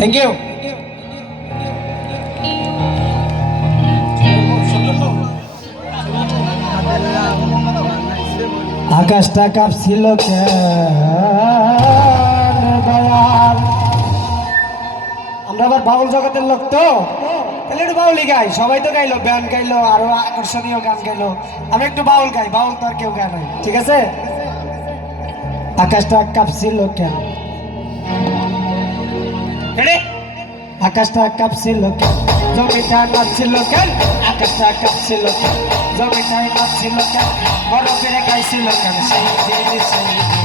Thank you আকাশটা কাঁপছিল আমরা আবার বাউল জগতের লোক তো? তাহলে একটু বাউলই গাই। সবাই তো গাইলো গান গাইলো, আরও আকর্ষণীয় গান গাইলো। আমি একটু বাউল গাই, বাউল তো আর কেউ গায় নাই, ঠিক আছে? আকাশটা কাঁপছিল কেন? আকাশটা কাঁপছিল জমিটা নাচছিল কেন আকাশটা কাঁপছিল কেন জমিটা নাচছিল কেন বরফের গাইছিল কেন সেই দিন সেই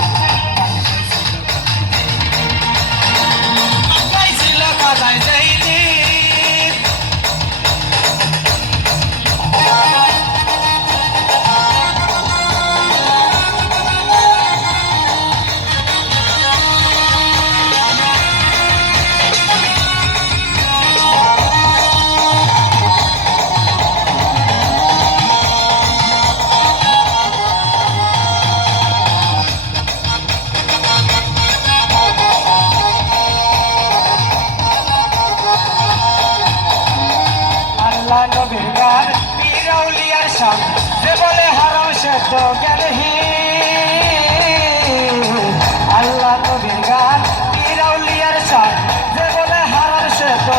হাসান যে বলে হারাম সে তো জ্ঞানহীন আল্লাহ নবীর গান, ইরাউলিয়ার সান যে বলে হারাম সে তো